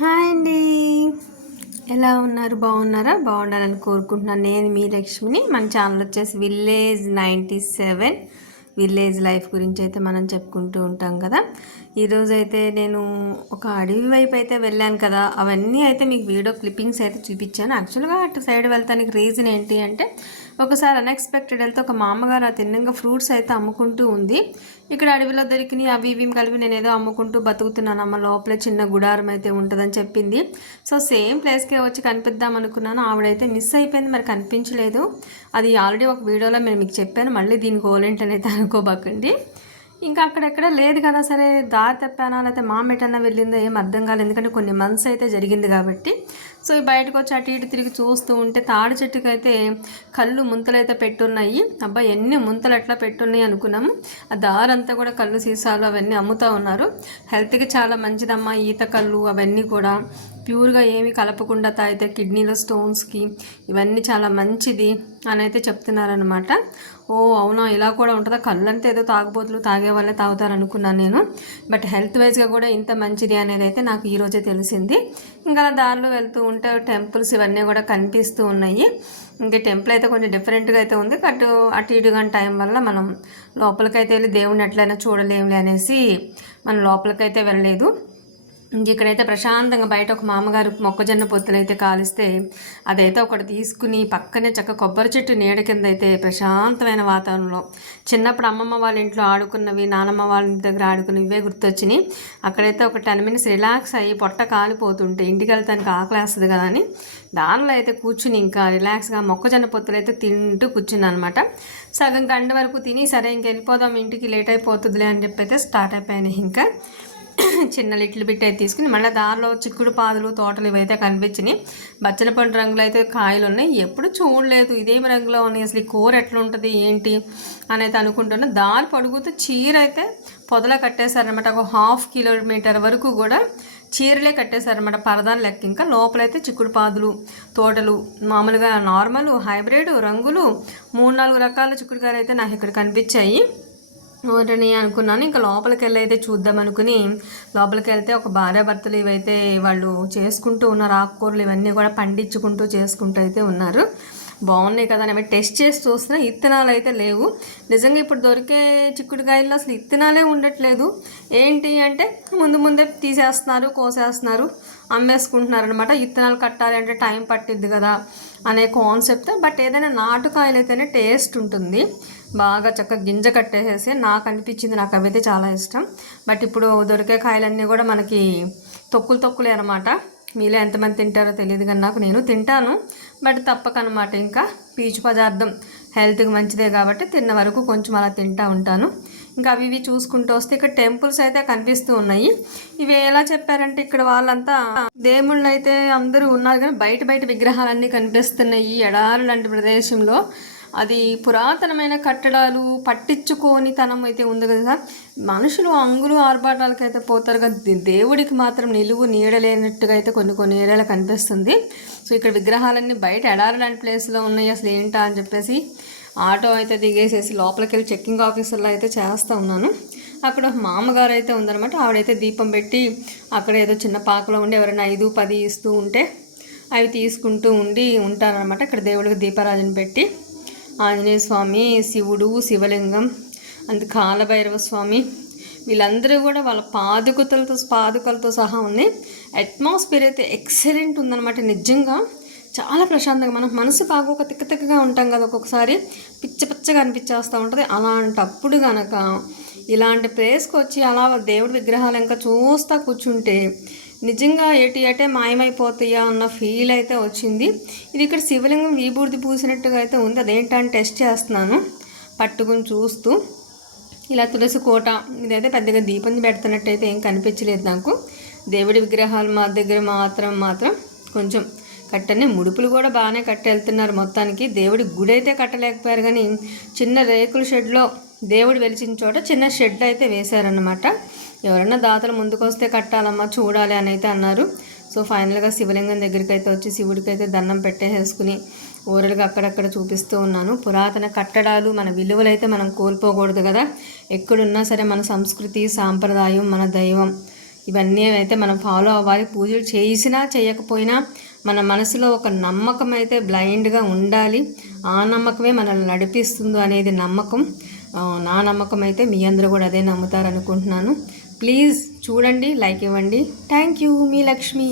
Hi అండి. ఎలా ఉన్నారు? బాగున్నారా? బాగుండాలని కోరుకుంటున్నాను. నేను మీ లక్ష్మిని. మన ఛానల్ వచ్చేసి village ninety seven. Village life గురించి అయితే మనం చెప్పుకుంటూ ఉంటాం కదా. ఈరోజు అయితే నేను ఒక అడవి వైపు అయితే వెళ్ళాను కదా. అవన్నీ అయితే మీకు వీడియో క్లిప్పింగ్స్ అయితే చూపించాను. యాక్చువల్గా అటు సైడ్ వెళ్తానికి రీజన్ ఏంటి అంటే ఒకసారి అన్ఎక్స్పెక్టెడ్ వెళ్తే ఒక మామగారు ఆ తిన్నంగా ఫ్రూట్స్ అయితే అమ్ముకుంటూ ఉంది. ఇక్కడ అడవిలో దొరికినాయి అవి ఇవి కలిపి నేను ఏదో అమ్ముకుంటూ బతుకుతున్నాను. అమ్మ లోపల చిన్న గుడారం అయితే ఉంటుందని చెప్పింది. సో సేమ్ ప్లేస్కే వచ్చి కనిపిద్దాం అనుకున్నాను. ఆవిడైతే మిస్ అయిపోయింది. మరి కనిపించలేదు. అది ఆల్రెడీ ఒక వీడియోలో నేను మీకు చెప్పాను. మళ్ళీ దీనికి ఓలేంటి అయితే అనుకోబాకండి. ఇంకా అక్కడెక్కడ లేదు కదా. సరే దారి తప్పానా? లేకపోతే మా మెటన్నా వెళ్ళిందో ఏం అర్థం కాలేదు. ఎందుకంటే కొన్ని మంత్స్ అయితే జరిగింది కాబట్టి. సో బయటకు వచ్చి అటు ఇటు తిరిగి చూస్తూ ఉంటే తాడి చెట్టుకు అయితే కళ్ళు ముంతలు అయితే పెట్టున్నాయి. అబ్బాయి ఎన్ని ముంతలు ఎట్లా పెట్టున్నాయి అనుకున్నాము. ఆ దారంతా కూడా కళ్ళు సీసాలు అవన్నీ అమ్ముతూ ఉన్నారు. హెల్త్కి చాలా మంచిదమ్మా ఈత కళ్ళు అవన్నీ కూడా. ప్యూర్గా ఏమి కలపకుండా తాగితే కిడ్నీలో స్టోన్స్కి ఇవన్నీ చాలా మంచిది అని అయితే చెప్తున్నారనమాట ఓ అవునా? ఇలా కూడా ఉంటుందా? కళ్ళంతా ఏదో తాగుబోతులు తాగే వాళ్ళే తాగుతారు అనుకున్నాను నేను. బట్ హెల్త్ వైజ్గా కూడా ఇంత మంచిది అనేది అయితే నాకు ఈరోజే తెలిసింది. ఇంకా దారిలో వెళ్తూ ఉంటే టెంపుల్స్ ఇవన్నీ కూడా కనిపిస్తూ ఉన్నాయి. ఇంకా టెంపుల్ అయితే కొంచెం డిఫరెంట్గా అయితే ఉంది. బట్ అటు ఇటుగా టైం వల్ల మనం లోపలికైతే వెళ్ళి దేవుడిని ఎట్లయినా చూడలేములే అనేసి మనం లోపలికైతే వెళ్ళలేదు. ఇక్కడైతే ప్రశాంతంగా బయట ఒక మామగారు మొక్కజొన్న పొత్తులు అయితే కాలిస్తే అదైతే ఒకటి తీసుకుని పక్కనే చక్క కొబ్బరి చెట్టు నీడ కింద అయితే ప్రశాంతమైన వాతావరణంలో చిన్నప్పుడు అమ్మమ్మ వాళ్ళ ఇంట్లో ఆడుకున్నవి నానమ్మ వాళ్ళ ఇంటి దగ్గర ఆడుకున్నవి ఇవే గుర్తొచ్చినాయి. అక్కడైతే ఒక టెన్ మినిట్స్ రిలాక్స్ అయ్యి పొట్ట కాలిపోతుంటే ఇంటికి వెళ్తానికి ఆకలేస్తుంది కదా అని దానిలో అయితే కూర్చుని ఇంకా రిలాక్స్గా మొక్కజొన్న పొత్తులు అయితే తింటూ కూర్చుని అనమాట సగం గంట వరకు తిని సరే ఇంక వెళ్ళిపోదాం ఇంటికి లేట్ అయిపోతుందిలే అని చెప్పి అయితే స్టార్ట్ అయిపోయాను ఇంకా. చిన్న లిటిల్ బిట్ అయితే తీసుకుని మళ్ళీ దారిలో చిక్కుడు పాదులు తోటలు ఇవైతే కనిపించినాయి. బచ్చల పండు రంగులు అయితే కాయలు ఉన్నాయి. ఎప్పుడు చూడలేదు. ఇదేమి రంగులో ఉన్నాయి. అసలు ఈ కూర ఎట్లా ఉంటుంది ఏంటి? అని అయితే అనుకుంటున్నా. దారి పడుగుతూ చీర అయితే పొదల కట్టేశారనమాట ఒక హాఫ్ కిలోమీటర్ వరకు కూడా చీరలే కట్టేశారనమాట పరదాన్ని లెక్క. ఇంకా లోపలైతే చిక్కుడు పాదులు తోటలు మామూలుగా నార్మల్ హైబ్రిడ్ రంగులు మూడు నాలుగు రకాల చిక్కుడుకాయలు అయితే నాకు ఇక్కడ కనిపించాయి. ఒకటని అనుకున్నాను. ఇంకా లోపలికి వెళ్ళి అయితే చూద్దాం అనుకుని లోపలికి వెళ్తే ఒక భార్యాభర్తలు ఇవైతే వాళ్ళు చేసుకుంటూ ఉన్నారు. ఆకుకూరలు ఇవన్నీ కూడా పండించుకుంటూ చేసుకుంటూ అయితే ఉన్నారు. బాగున్నాయి కదా అని టెస్ట్ చేసి చూస్తున్నా. ఇత్తనాలు అయితే లేవు. నిజంగా ఇప్పుడు దొరికే చిక్కుడుకాయల్లో అసలు ఇత్తనాలే ఉండట్లేదు. ఏంటి అంటే ముందు ముందే తీసేస్తున్నారు కోసేస్తున్నారు అమ్మేసుకుంటున్నారు అనమాట ఇత్తనాలు కట్టాలి అంటే టైం పట్టిద్ది కదా అనే కాన్సెప్ట్ బట్ ఏదైనా నాటుకాయలు అయితేనే టేస్ట్ ఉంటుంది. బాగా చక్కగా గింజ కట్టేసేసి నాకు అనిపించింది. నాకు అవైతే చాలా ఇష్టం. బట్ ఇప్పుడు దొరికే కాయలన్నీ కూడా మనకి తొక్కులు తొక్కులే అనమాట మీలో ఎంతమంది తింటారో తెలియదు కానీ నాకు నేను తింటాను. బట్ తప్పకనమాట ఇంకా పీచు పదార్థం హెల్త్కి మంచిదే కాబట్టి తిన్న వరకు కొంచెం అలా తింటూ ఉంటాను. ఇంకా అవి ఇవి చూసుకుంటూ వస్తే ఇక్కడ టెంపుల్స్ అయితే కనిపిస్తూ ఉన్నాయి. ఇవి ఎలా చెప్పారంటే ఇక్కడ వాళ్ళంతా దేవుళ్ళు అయితే అందరూ ఉన్నారు కానీ బయట బయట విగ్రహాలన్నీ కనిపిస్తున్నాయి ఎడారు లాంటి ప్రదేశంలో. అది పురాతనమైన కట్టడాలు పట్టించుకోని తనం అయితే ఉంది కదా. మనుషులు అంగులు ఆర్భాటాలకు అయితే పోతారు కదా దేవుడికి మాత్రం నిలువు నీడలేనట్టుగా అయితే కొన్ని కొన్ని ఏరియాలు కనిపిస్తుంది. సో ఇక్కడ విగ్రహాలన్నీ బయట ఎడారలాంటి ప్లేస్లో ఉన్నాయి. అసలు ఏంటా అని చెప్పేసి ఆటో అయితే దిగేసేసి లోపలికి వెళ్ళి చెక్కింగ్ ఆఫీసర్లో అయితే చేస్తూ ఉన్నాను. అక్కడ మామగారు అయితే ఉందనమాట ఆవిడైతే దీపం పెట్టి అక్కడ ఏదో చిన్న పాకలో ఉండి ఎవరైనా ఐదు పది ఇస్తూ ఉంటే అవి తీసుకుంటూ ఉండి ఉంటారనమాట ఇక్కడ దేవుడికి దీపారాజన పెట్టి ఆంజనేయ స్వామి శివుడు శివలింగం అంత కాలభైరవ స్వామి. వీళ్ళందరూ కూడా వాళ్ళ పాదుకతలతో పాదుకలతో సహా ఉంది అట్మాస్ఫియర్ అయితే ఎక్సలెంట్ ఉందన్నమాట. నిజంగా చాలా ప్రశాంతంగా మనం మనసు బాగోక తిక్క తిక్కగా ఉంటాం కదా ఒక్కొక్కసారి. పిచ్చ పిచ్చగా అనిపించేస్తూ ఉంటుంది. అలాంటప్పుడు కనుక ఇలాంటి ప్లేస్కి వచ్చి అలా దేవుడి విగ్రహాలు ఇంకా చూస్తూ కూర్చుంటే నిజంగా ఏటి ఎటే మాయమైపోతాయా అన్న ఫీల్ అయితే వచ్చింది. ఇది ఇక్కడ శివలింగం వీబూర్ది పూసినట్టుగా అయితే ఉంది. అదేంటని టెస్ట్ చేస్తున్నాను. పట్టుకుని చూస్తూ ఇలా తులసి కోట ఇదైతే పెద్దగా దీపం పెడుతున్నట్టు అయితే ఏం కనిపించలేదు నాకు. దేవుడి విగ్రహాలు మా దగ్గర మాత్రం మాత్రం కొంచెం కట్టని ముడుపులు కూడా బాగానే కట్టెళ్తున్నారు మొత్తానికి. దేవుడి గుడి అయితే కట్టలేకపోయారు కానీ చిన్న రేకుల షెడ్లో దేవుడు వెలిచిన చోట చిన్న షెడ్ అయితే వేశారనమాట ఎవరన్నా దాతలు ముందుకు వస్తే కట్టాలమ్మా చూడాలి అని అయితే అన్నారు. సో ఫైనల్గా శివలింగం దగ్గరికి అయితే వచ్చి శివుడికి అయితే దండం పెట్టేసేసుకుని ఓరలుగా అక్కడక్కడ చూపిస్తూ ఉన్నాను. పురాతన కట్టడాలు మన విలువలు అయితే మనం కోల్పోకూడదు కదా. ఎక్కడున్నా సరే మన సంస్కృతి సాంప్రదాయం మన దైవం ఇవన్నీ అయితే మనం ఫాలో అవ్వాలి. పూజలు చేసినా చేయకపోయినా మన మనసులో ఒక నమ్మకం అయితే బ్లైండ్గా ఉండాలి. ఆ నమ్మకమే మనల్ని నడిపిస్తుందో అనేది నమ్మకం. నా నమ్మకం అయితే మీ అందరూ కూడా అదే నమ్ముతారు అనుకుంటున్నాను ప్లీజ్ చూడండి లైక్ ఇవ్వండి. థ్యాంక్ యూ మీ లక్ష్మి.